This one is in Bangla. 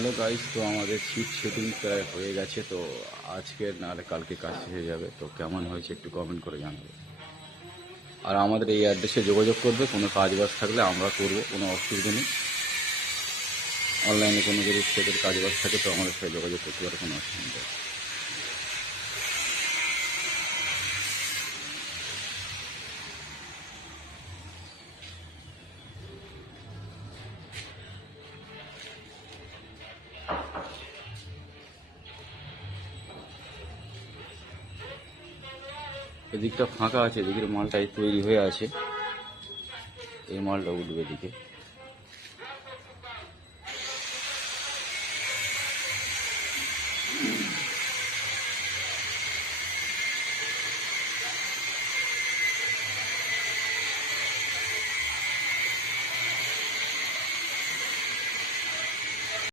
হ্যালো গাইস, তো আমাদের সিট সেটিং প্রায় হয়ে গেছে। তো আজকে নাহলে কালকে কাজ শেষ হয়ে যাবে। তো কেমন হয়েছে একটু কমেন্ট করে জানাবে। আর আমাদের এই অ্যাড্রেসে যোগাযোগ করবে, কোনো কাজ বাজ থাকলে আমরা করবো, কোনো অসুবিধা নেই। অনলাইনে কোনো যদি সেটের কাজ বাজ থাকে তো আমাদের সাথে যোগাযোগ করতে পারে, কোনো অসুবিধা নেই। এদিকটা ফাঁকা আছে, এদিকের মালটাই তৈরি হয়ে আছে, এই মালটা উঠবে এদিকে।